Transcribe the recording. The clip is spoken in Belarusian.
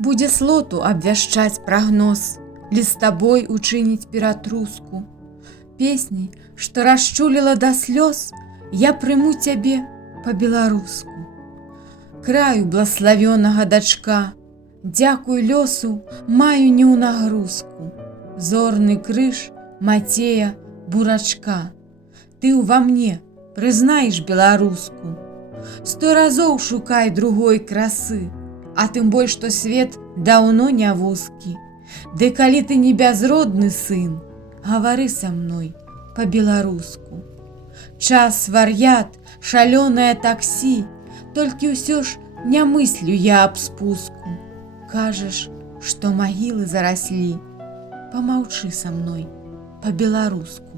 Будзе слоту абвяшчаць прагноз, лістабой учыніць ператруску. Песняй, што расчуліла да слёз, я прыму цябе па-беларуску. Краю блаславёнага дачка, дзякуй лёсу, маю не ў нагрузку. Зорны крыж Мацея Бурачка. Ты ўва мне прызнаеш беларуску. 100 разоў шукай другой красы, а тым больш, што свет даўно не вузкі. Ды калі ты не бязродны сын, гавары са мной па-беларуску. Час вар'ят, шалёнае таксі, толькі ўсё ж не мыслю я аб спуску. Кажаш, што магілы зараслі, памаўчы са мной па-беларуску.